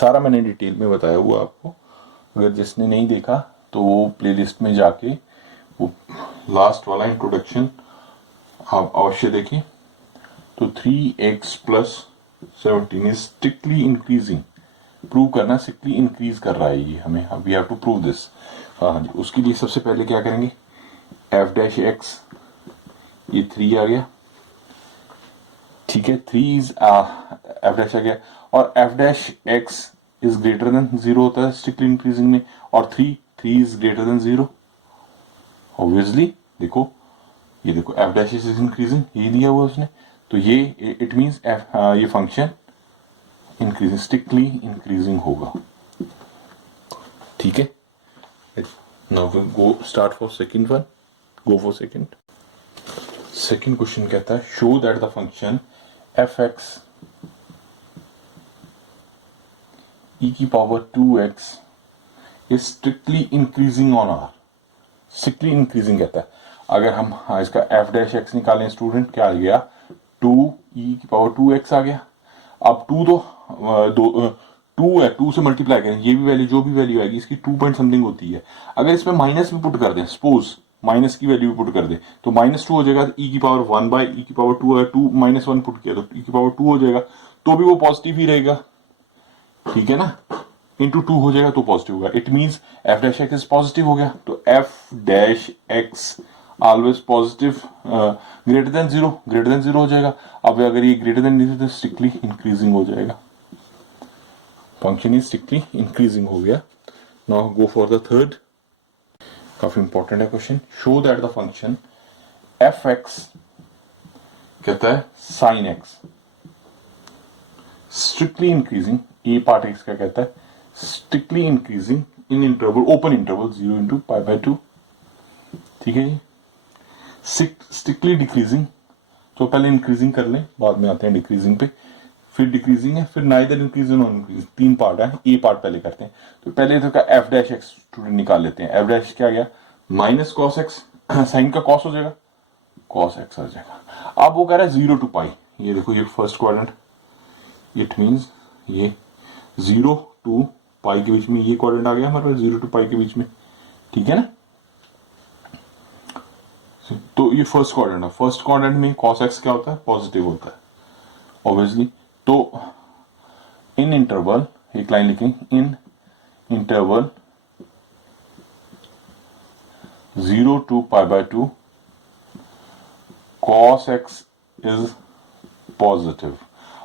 सारा मैंने डिटेल में बताया हुआ आपको, अगर जिसने नहीं देखा तो वो प्लेलिस्ट में जाके वो लास्ट वाला इंट्रोडक्शन आप अवश्य देखें। तो 3x plus 17 is strictly increasing, prove करना स्ट्रिक्टली इंक्रीज कर रहा है ये हमें, we have to prove this. हाँ जी, उसके लिए सबसे पहले क्या करेंगे, एफ डैश एक्स, ये 3 आ गया, ठीक है, 3 इज एफ डैश आ गया, और F dash x is greater than 0 होता है स्ट्रिक्टली इंक्रीजिंग में, और 3 इज ग्रेटर देन 0 ऑब्वियसली। देखो ये देखो एफ डैश इज इंक्रीजिंग, ये दिया हुआ उसने, तो ये इट मींस ये फंक्शन इंक्रीजिंग, स्ट्रिक्टली इंक्रीजिंग होगा, ठीक है। Now we go start for second one, go for second question कहता है show that the function f x e की power 2x is strictly increasing on R, strictly increasing कहता है। अगर हम इसका एफ डैश एक्स निकालें स्टूडेंट, क्या आ गया, 2e की पावर 2x आ गया। अब 2 तो 2 है, 2 से मल्टीप्लाई करें, ये भी वैल्यू जो भी वैल्यू आएगी इसकी 2 पॉइंट समथिंग होती है। अगर इसमें माइनस भी पुट कर दें, सपोज माइनस की वैल्यू भी पुट कर दें, तो -2 हो जाएगा, e की पावर 1 बाई e की पावर 2 है, 2 -1 पुट किया तो e की पावर 2 हो जाएगा, तो भी वो पॉजिटिव ही रहेगा, ठीक है ना, इंटू 2 हो जाएगा तो पॉजिटिव होगा, it means F dash x positive हो गया, तो F dash x always positive, greater than 0, greater than 0 हो जाएगा। अब अगर ये ग्रेटर देन नहीं तो स्ट्रिक्टली इंक्रीजिंग हो जाएगा, फंक्शन इज स्ट्रिक्टली इंक्रीजिंग हो गया। Now go for the third, काफी इंपॉर्टेंट है question, show that the function f x कहता है साइन एक्स स्ट्रिक्टली इंक्रीजिंग, ए पार्ट एक्स का कहता है strictly increasing in interval, open interval 0 into pi by 2, ठीक है जी। स्ट्रिक्टली डिक्रीजिंग, तो पहले इंक्रीजिंग कर लें, बाद में आते हैं डिक्रीजिंग पे, फिर डिक्रीजिंग है, फिर neither increasing non increasing, 3 part है, ए पार्ट पहले करते हैं। तो पहले तो एफ डैश एक्स स्टूडेंट निकाल लेते हैं, एफ डैश क्या गया, माइनस कॉस एक्स, साइन का कॉस हो जाएगा, कॉस एक्स आ जाएगा। अब वो कह रहा है 0 टू पाई, ये देखो ये फर्स्ट क्वाड्रेंट, इट मींस ये 0 टू पाई के बीच में ये क्वाड्रेंट आ गया हमारे पास, 0 टू पाई के बीच में, ठीक है ना। तो ये फर्स्ट क्वाड्रेंट है, फर्स्ट क्वाड्रेंट में cos x क्या होता है, पॉजिटिव होता है ऑब्वियसली। तो इन इंटरवल, एक लाइन लिखेंगे, in interval 0 to pi by 2 cos x is positive,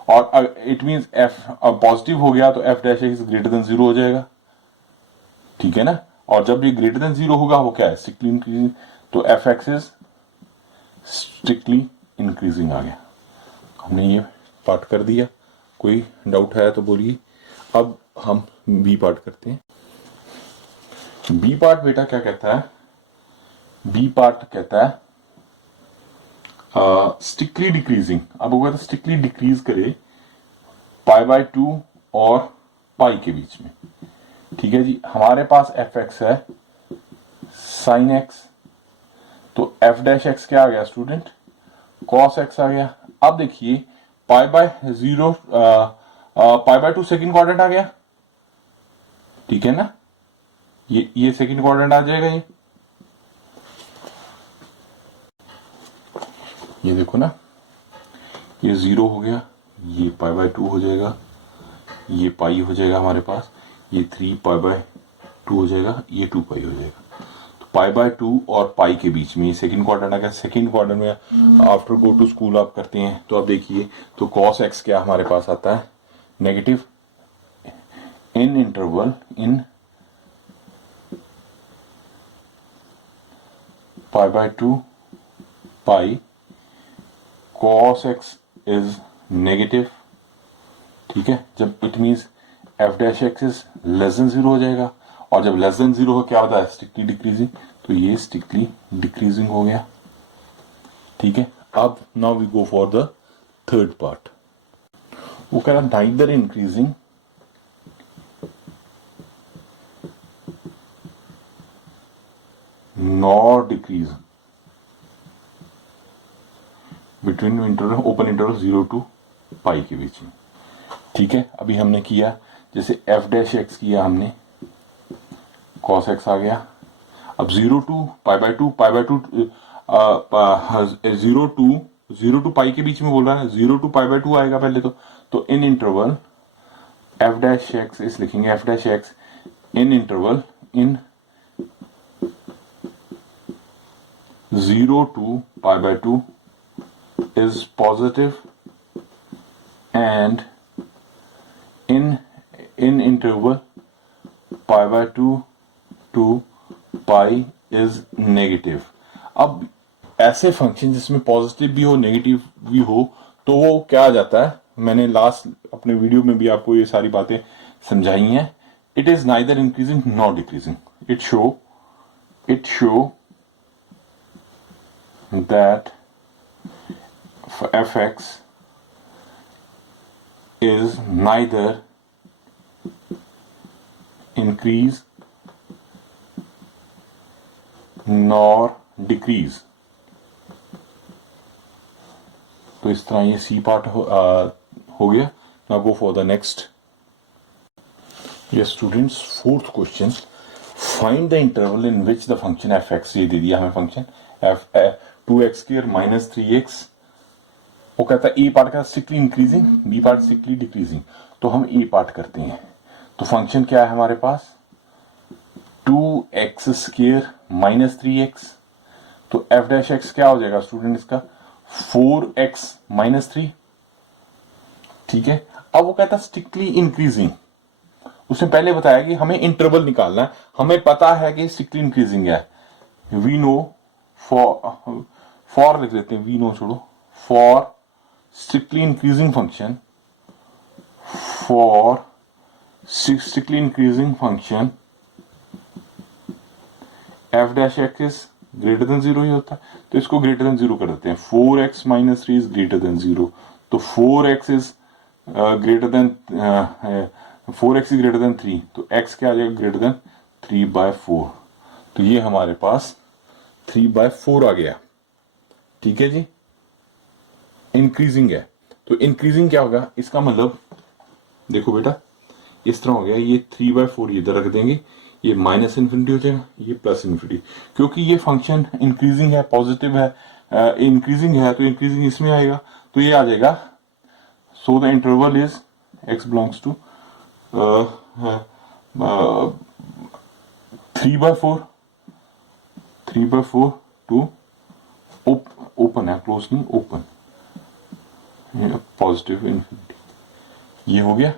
और इट मींस f पॉजिटिव हो गया तो f dash x greater than 0 हो जाएगा, ठीक है ना। और जब ये ग्रेटर देन 0 होगा वो क्या है, स्ट्रिक्टली इंक्रीजिंग, तो f x is strictly increasing आ गया। हमने ये पार्ट कर दिया, कोई डाउट है तो बोलिए। अब हम बी पार्ट करते हैं। बी पार्ट बेटा क्या कहता है, बी पार्ट कहता है स्ट्रिक्टली डिक्रीजिंग। अब अगर स्ट्रिक्टली डिक्रीज करे पाई बाय 2 और पाई के बीच में, ठीक है जी। हमारे पास एफ एक्स है साइन एक्स, तो एफ डैश एक्स क्या आ गया स्टूडेंट, कॉस एक्स आ गया। अब देखिए pi by 0, pi by 2 second quadrant आ गया, ठीक है ना, ये सेकेंड क्वाड्रेंट आ जाएगा, ये देखो ना, ये 0 हो गया, ये पाई बाय 2 हो जाएगा, ये पाई हो जाएगा हमारे पास, ये 3 पाई बाय 2 हो जाएगा, ये 2 पाई हो जाएगा। तो पाई बाय 2 और पाई के बीच में ये सेकंड क्वाड्रेंट आ गया। सेकंड क्वाड्रेंट में आफ्टर गो टू स्कूल आप करते हैं तो आप देखिए, तो cos x क्या हमारे पास आता है, negative, in interval in pi by 2 pi cos x is negative, ठीक है। जब it means F dash x is less than 0 हो जाएगा, और जब लेस देन 0 हो क्या होता है, स्ट्रिक्टली डिक्रीजिंग, तो ये स्ट्रिक्टली डिक्रीजिंग हो गया, ठीक है। अब now we go for the third part, वो कह रहा neither increasing nor decrease between interval, open interval 0 to pi के बीच में, ठीक है। अभी हमने किया जैसे एफ डैश एक्स किया हमने, कॉस एक्स आ गया। अब 0 to pi by two, 0 to pi के बीच में बोल रहा है, 0 टू पाई बाय टू आएगा पहले तो इन इंटरवल एफ डैश एक्स इस लिखेंगे, F dash x in interval in 0 to pi by 2 is positive and in interval pi by 2 to pi is negative। अब ऐसे फंक्शन जिसमें पॉजिटिव भी हो नेगेटिव भी हो तो वो क्या आ जाता है, मैंने लास्ट अपने वीडियो में भी आपको ये सारी बातें समझाई हैं। It is neither increasing not decreasing, it show that fx is neither increase nor decrease। तो इस तरह ये सी पार्ट हो गया। Now go for the next. Yes students, fourth question, find the interval in which the function f x, ये दे दिया हमें function F 2x square minus 3x, वो कहता है ए पार्ट का strictly increasing, B part strictly decreasing. तो हम ए part करते हैं। तो फंक्शन क्या है हमारे पास, 2x स्क्वायर माइनस 3x, तो एफ डैश एक्स क्या हो जाएगा स्टूडेंट इसका 4x माइनस 3। ठीक है, अब वो कहता है स्ट्रिक्टली इंक्रीजिंग। उसने पहले बताया कि हमें इंटरवल निकालना है, हमें पता है कि स्ट्रिक्टली इंक्रीजिंग है। वी नो फॉर लिख देते हैं, वी नो छोड़ो, for strictly increasing function, for strictly increasing function F dash x is greater than 0 ही होता है। तो इसको ग्रेटर देन 0 कर देते हैं, 4x minus 3 is greater than 0। तो 4x is greater than 4x is greater than 3, तो x क्या आ जाएगा ग्रेटर देन 3/4। तो ये हमारे पास 3/4 आ गया। ठीक है जी, इंक्रीजिंग है। तो इंक्रीजिंग क्या होगा, इसका मतलब देखो बेटा इस तरह हो गया, ये 3/4 इधर रख देंगे, ये माइनस इन्फिनिटी हो जाएगा, ये प्लस इन्फिनिटी। क्योंकि ये फंक्शन इंक्रीजिंग है, पॉजिटिव है, इंक्रीजिंग है, तो इंक्रीजिंग इसमें आएगा, तो ये आ जाएगा। So the interval is x belongs to 3/4 to open है, क्लोज नहीं, ओपन, पॉजिटिव इन्फिनिटी। ये हो गया।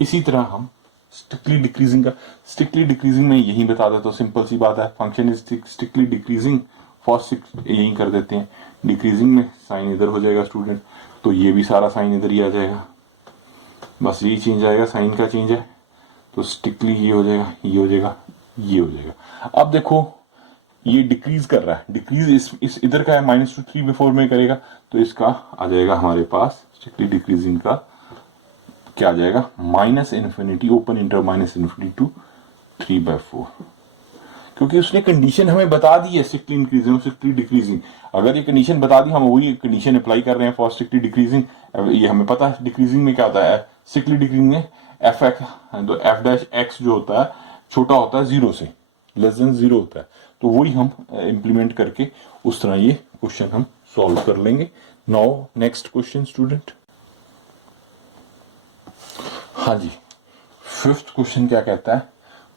इसी तरह हम स्ट्रिक्टली डिक्रीजिंग का, स्ट्रिक्टली डिक्रीजिंग में यही बता देता हूँ, सिंपल सी बात है, function is strictly decreasing for यही कर देते हैं। डिक्रीजिंग में साइन इधर हो जाएगा स्टूडेंट, तो ये भी सारा साइन इधर ही आ जाएगा, बस यही चेंज आएगा, साइन का चेंज है। तो स्ट्रिक्टली ये हो जाएगा, ये हो जाएगा, ये हो जाएगा। अब देखो ये डिक्रीज कर रहा है, डिक्रीज इस इधर का है, -2 3/4 में करेगा, तो इसका आ जाएगा हमारे पास स्ट्रिक्टली डिक्रीजिंग का क्या आ जाएगा, minus infinity, open inter minus infinity to 3/4। क्योंकि उसने कंडीशन हमें बता दी है स्ट्रिक्टली इंक्रीजिंग, स्ट्रिक्टली डिक्रीजिंग। अगर ये कंडीशन बता दी, हम वही कंडीशन अप्लाई कर रहे हैं फॉर स्ट्रिक्टली डिक्रीजिंग। ये हमें पता है डिक्रीजिंग में क्या होता है, स्ट्रिक्टली डिक्रीजिंग में एफ एक्स, तो एफ डैश एक्स जो होता है छोटा होता है 0 से, लेस देन 0 होता है। तो वही हम इंप्लीमेंट करके उस तरह ये क्वेश्चन हम सॉल्व कर लेंगे। Now next question student. हाँ जी, फिफ्थ क्वेश्चन क्या कहता है,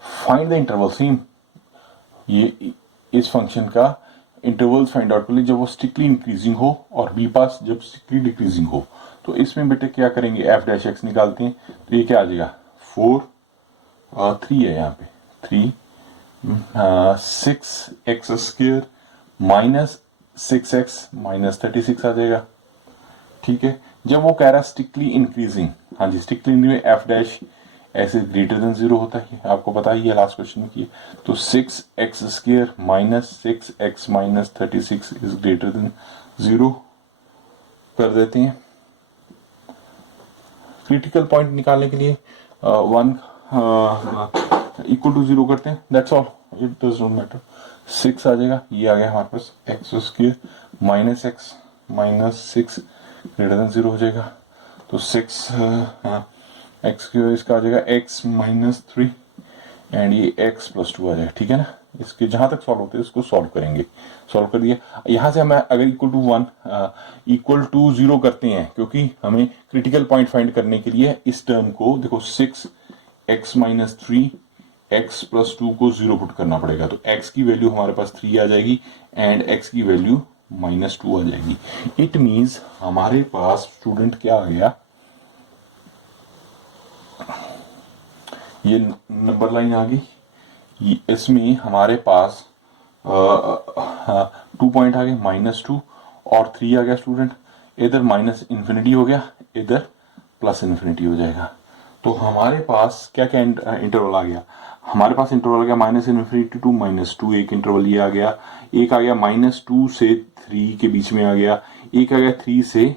फाइंड द इंटरवल। सेम ये इस फंक्शन का इंटरवल्स फाइंड आउट कर ले जब वो स्ट्रिक्टली इंक्रीजिंग हो और बी पास जब स्ट्रिक्टली डिक्रीजिंग हो। तो इसमें बेटे क्या करेंगे, एफ डैश एक्स निकालते हैं, तो ये क्या आ जाएगा 4 और 3 है यहाँ पे 3 6x square minus 6x minus 36 आ जाएगा। ठीक है, जब वो कह रहा है स्ट्रिक्टली इंक्रीजिंग, हाँ जी स्ट्रिक्टली इंक्रीजिंग एफ डैश ऐसे ग्रेटर देन 0 होता है, आपको पता ही है लास्ट क्वेश्चन में किए। तो 6x square minus 6x minus 36 is greater than 0 कर देते हैं। क्रिटिकल पॉइंट निकालने के लिए 1 इक्वल टू 0 करते हैं, that's all, it does not matter. 6 आ जाएगा, ये आ गया हमारे पास x square minus x minus 6 greater than 0 हो जाएगा। तो 6 एक्स की इसका आ जाएगा x -3 एंड ये x +2 आ जाएगा, ठीक है ना। इसके जहां तक सॉल्व होते हैं इसको सॉल्व करेंगे, सॉल्व कर दिया। यहां से हम अगर इक्वल टू 1 इक्वल टू 0 करते हैं, क्योंकि हमें क्रिटिकल पॉइंट फाइंड करने के लिए इस टर्म को देखो 6x -3 x +2 को 0 पुट करना पड़ेगा। तो x की वैल्यू हमारे पास 3 आ जाएगी एंड x की वैल्यू -2 आ जाएगी। इट मीन्स हमारे पास स्टूडेंट क्या आ गया, ये नंबर लाइन आ गई, इसमें हमारे पास 2 पॉइंट आ गए, -2 और 3 आ गया स्टूडेंट। इधर -∞ हो गया, इधर +∞ हो जाएगा। तो हमारे पास क्या क्या इंटरवल आ गया, हमारे पास इंटरवल आ गया -∞ टू -2, एक इंटरवल ये आ गया, एक आ गया -2 से 3 के बीच में आ गया, एक आ गया 3 से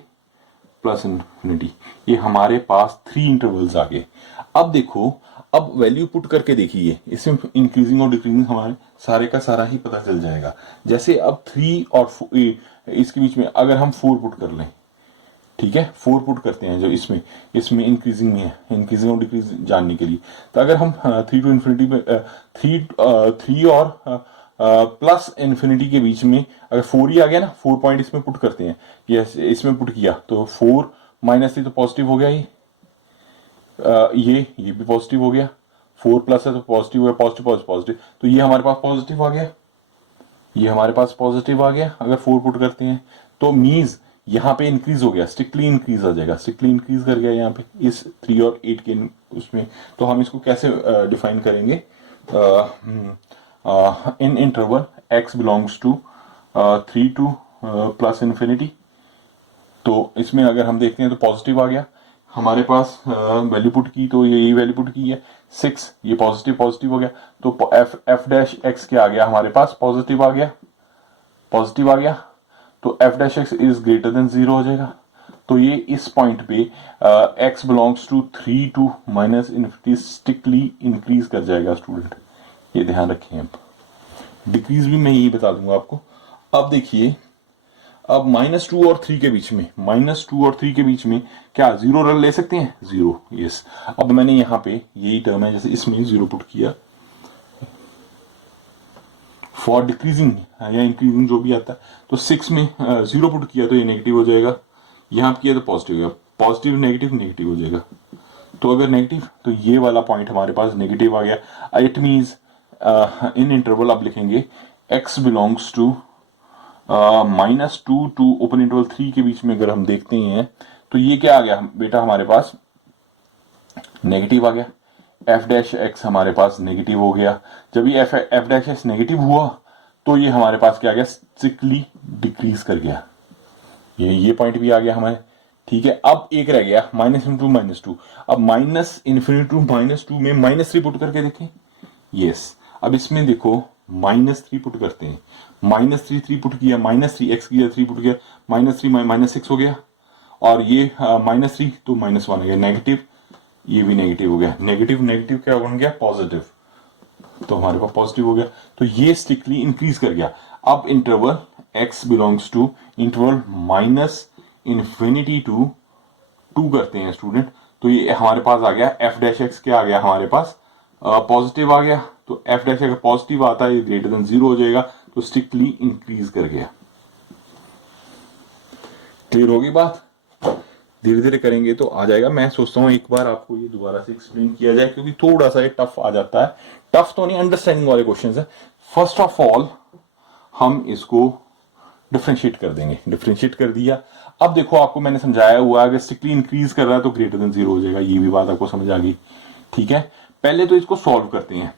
+∞। ये हमारे पास 3 इंटरवल्स आ गए। अब देखो, अब वैल्यू पुट करके देखिए, इसमें इंक्रीजिंग और डिक्रीजिंग हमारे सारे का सारा ही पता चल जाएगा। जैसे अब 3 और इसके बीच में अगर हम 4 पुट कर लें, ठीक है, 4 पुट करते हैं जो इसमें इंक्रीजिंग में है, इंक्रीजिंग और डिक्रीजिंग जानने के लिए। तो अगर हम 3 टू इन्फिनिटी में 3 और +∞ के बीच में अगर 4 ही आ गया ना, 4 पॉइंट इसमें पुट करते हैं, ये इसमें पुट किया तो 4 -3 तो पॉजिटिव हो गया, ये भी पॉजिटिव हो गया, 4 प्लस है तो पॉजिटिव है, पॉजिटिव, तो ये हमारे पास पॉजिटिव आ गया, ये हमारे पास पॉजिटिव आ गया। अगर 4 पुट करते हैं तो मीन्स यहाँ पे इंक्रीज हो गया, स्ट्रिक्टली इंक्रीज आ जाएगा, स्ट्रिक्टली इंक्रीज कर गया यहाँ पे इस 3 और 8 के उसमें। तो हम इसको कैसे डिफाइन करेंगे, in interval x belongs to 3 to +∞। तो इसमें अगर हम देखते हैं तो पॉजिटिव आ गया हमारे पास, वैल्यू पुट की तो यही वैल्यू पुट की है 6, ये पॉजिटिव हो गया। तो f' क्या आ गया हमारे पास, पॉजिटिव आ गया, तो f' इज ग्रेटर देन 0 हो जाएगा। तो ये इस पॉइंट पे x belongs to 3 to -∞ strictly increase कर जाएगा स्टूडेंट, ये ध्यान रखें। अब डिक्रीज भी मैं यही बता दूंगा आपको। अब देखिए, अब -2 और 3 के बीच में, क्या 0 रन ले सकते हैं, 0, यस। अब मैंने यहाँ पे यही टर्म है, जैसे इसमें 0 पुट किया, फॉर डिक्रीजिंग या इंक्रीजिंग जो भी आता है, तो 6 में 0 पुट किया तो ये नेगेटिव हो जाएगा, यहाँ किया तो पॉजिटिव हो गया, पॉजिटिव नेगेटिव हो जाएगा। तो अगर नेगेटिव, तो ये वाला पॉइंट हमारे पास नेगेटिव आ गया। इट मीन्स इन इंटरवल आप लिखेंगे x belongs to -2 to open interval 3 के बीच में अगर हम देखते हैं तो ये क्या आ गया बेटा, हमारे पास नेगेटिव आ गया, f' हमारे पास नेगेटिव हो गया। जब ये f' नेगेटिव हुआ तो ये हमारे पास क्या आ गया, स्ट्रिक्टली डिक्रीज कर गया, ये पॉइंट भी आ गया हमारे, ठीक है। अब एक रह गया -∞ टू -2, अब -∞ टू -2 में -3 पुट करके देखें, यस। अब इसमें देखो -3 पुट करते हैं, -3 पुट किया, -3 x किया, 3 पुट किया, -3 -6 हो गया, और ये -3 तो -1 हो गया, नेगेटिव, ये भी नेगेटिव हो गया, नेगेटिव क्या बन गया, पॉजिटिव, तो हमारे पास पॉजिटिव हो गया। तो ये स्ट्रिक्टली इंक्रीज कर गया। अब interval x belongs to interval -∞ to 2 करते हैं स्टूडेंट, तो ये हमारे पास आ गया f' क्या आ गया हमारे पास, पॉजिटिव आ गया। तो f' अगर पॉजिटिव आता है ग्रेटर देन 0 हो जाएगा, तो स्ट्रिक्टली इंक्रीज कर गया। क्लियर होगी बात, धीरे धीरे करेंगे तो आ जाएगा। मैं सोचता हूँ एक बार आपको ये दोबारा से एक्सप्लेन किया जाए, क्योंकि थोड़ा सा ये टफ आ जाता है, टफ तो नहीं, अंडरस्टैंडिंग वाले क्वेश्चंस है। फर्स्ट ऑफ ऑल हम इसको डिफरेंशिएट कर देंगे, डिफरेंशिएट कर दिया। अब देखो आपको मैंने समझाया हुआ, अगर स्ट्रिक्टली इंक्रीज कर रहा है तो ग्रेटर देन 0 हो जाएगा, ये भी बात आपको समझ आ गई, ठीक है। पहले तो इसको सॉल्व करते हैं,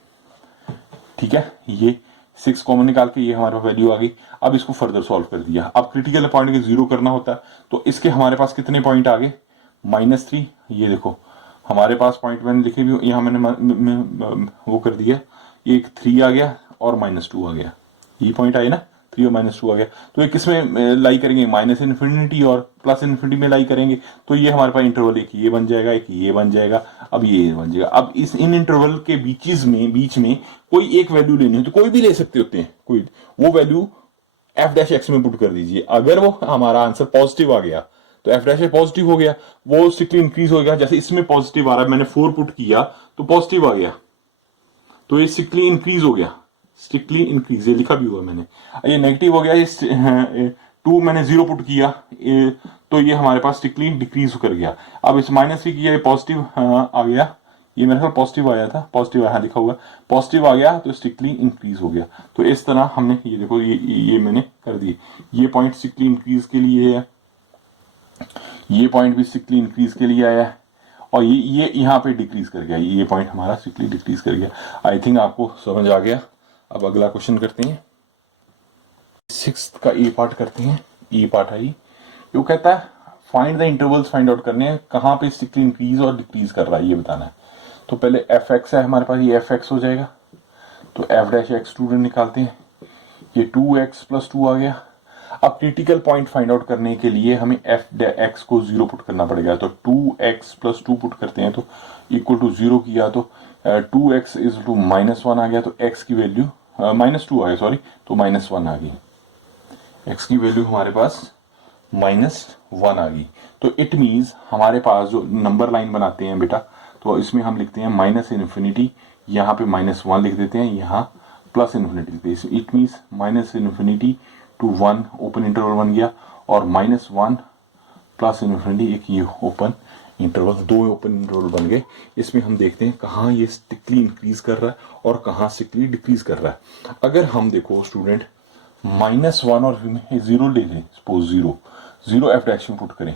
ठीक है, ये 6 कॉमन निकाल के ये हमारे पास वैल्यू आ गई। अब इसको फर्दर सॉल्व कर दिया। अब क्रिटिकल पॉइंट के 0 करना होता है, तो इसके हमारे पास कितने पॉइंट आ गए, -3, ये देखो हमारे पास पॉइंट मैंने लिखे भी, यहाँ मैंने वो कर दिया, एक 3 आ गया और -2 आ गया, ये पॉइंट आए ना, 3 और -2 आ गया। तो ये किसमें लाई करेंगे, -∞ और +∞ में लाई करेंगे, तो ये हमारे पास इंटरवल एक ये बन जाएगा, एक ये बन जाएगा, अब ये बन जाएगा। अब इन इंटरवल के बीच में कोई एक वैल्यू लेनी हो तो कोई भी ले सकते होते हैं, कोई वो वैल्यू f' में पुट कर दीजिए। अगर वो हमारा आंसर पॉजिटिव आ गया तो एफ डैश पॉजिटिव हो गया, वो स्ट्रिक्टली इंक्रीज हो गया। जैसे इसमें पॉजिटिव आ रहा है, मैंने 4 पुट किया तो पॉजिटिव आ गया, तो ये स्ट्रिक्टली इंक्रीज हो गया, स्ट्रिक्टली इंक्रीज, ये लिखा भी हुआ मैंने। ये नेगेटिव हो गया, ये 2 मैंने 0 पुट किया, तो ये हमारे पास स्ट्रिक्टली डिक्रीज कर गया। अब इस -3 किया, ये पॉजिटिव आ गया, ये मेरे ख्याल पॉजिटिव आया था, पॉजिटिव यहाँ लिखा हुआ पॉजिटिव आ गया, तो स्ट्रिक्टली इंक्रीज हो गया। तो इस तरह हमने ये देखो ये मैंने कर दिए। ये पॉइंट स्ट्रिक्टली इंक्रीज के लिए है, ये पॉइंट भी स्ट्रिक्टली इंक्रीज के लिए आया है, और ये यहाँ पे डिक्रीज कर गया, ये पॉइंट हमारा स्ट्रिक्टली डिक्रीज कर गया। आई थिंक आपको समझ आ गया। अब अगला क्वेश्चन करते हैं, 6th का ए पार्ट करते हैं। ए पार्ट है ये कहता है find the intervals, find out करने हैं कहाँ पे स्ट्रिक्टली इंक्रीज और डिक्रीज कर रहा है, ये बताना है। तो पहले एफ एक्स है हमारे पास, ये एफ एक्स हो जाएगा, तो एफ डैश एक्स स्टूडेंट निकालते हैं, ये 2x+2 आ गया। अब क्रिटिकल पॉइंट फाइंड आउट करने के लिए हमें एफ एक्स को 0 पुट करना पड़ेगा, तो 2x+2 पुट करते हैं, तो इक्वल टू 0 किया, तो 2x इज टू -1 आ गया, तो x की वैल्यू -2 आ गया, सॉरी, तो -1 आ गई, x की वैल्यू हमारे पास -1 आ गई। तो इट मीन्स हमारे पास जो नंबर लाइन बनाते हैं बेटा, तो इसमें हम लिखते हैं -∞, यहाँ पे -1 लिख देते हैं, यहाँ +∞। It means -∞ to 1 open interval बन गया, और -1 +∞, एक ये ओपन इंटरवल, 2 ओपन इंटरवल बन गए। इसमें हम देखते हैं कहाँ ये स्ट्रिक्टली इंक्रीज कर रहा है और कहाँ स्ट्रिक्टली डिक्रीज कर रहा है। अगर हम देखो स्टूडेंट -1 और 0 ले लें, सपोज 0 एफ डैश में पुट करें,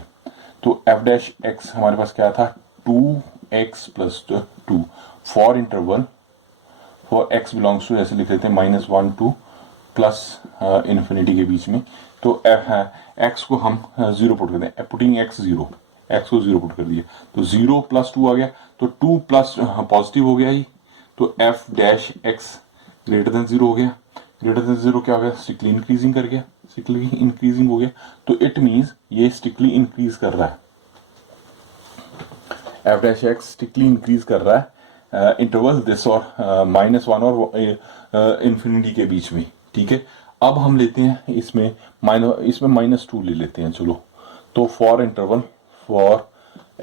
तो एफ डैश एक्स हमारे पास क्या था, 2x+2 for interval for x belongs to, ऐसे लिख लेते हैं -1 to +∞ के बीच में। तो x को हम 0 पुट करते हैं, पुटिंग x 0, x को 0 पुट कर दिया, तो 0+2 आ गया, तो 2 प्लस पॉजिटिव हो गया ही, तो F dash x greater than 0 हो गया। ग्रेटर देन 0 क्या हो गया, स्ट्रिक्टली इंक्रीजिंग कर गया, स्ट्रिक्टली इंक्रीजिंग हो गया, तो इट मीन्स ये स्ट्रिक्टली इंक्रीज कर रहा है, F dash x strictly increase कर रहा है इंटरवल दिस और -1 और इन्फिनिटी के बीच में, ठीक है। अब हम लेते हैं इसमें -2 ले लेते हैं, चलो, तो for interval for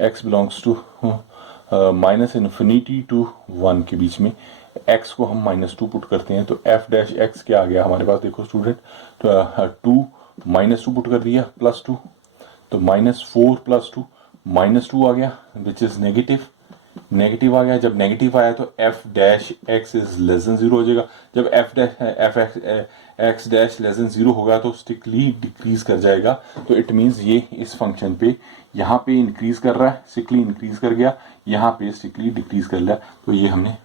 x belongs to -∞ to 1 के बीच में x को हम -2 पुट करते हैं, तो f डैश x क्या आ गया हमारे पास, देखो स्टूडेंट, तो 2 -2 पुट कर दिया +2, तो -4+2 -2 आ गया, विच इज नेगेटिव आ गया। जब नेगेटिव आया तो F dash x is less than 0 हो जाएगा। जब F x dash less than 0 होगा तो स्ट्रिक्टली डिक्रीज कर जाएगा, तो इट मीन्स ये इस फंक्शन पे यहाँ पे इंक्रीज कर रहा है, स्ट्रिक्टली इंक्रीज कर गया, यहाँ पे स्ट्रिक्टली डिक्रीज कर लिया, तो ये हमने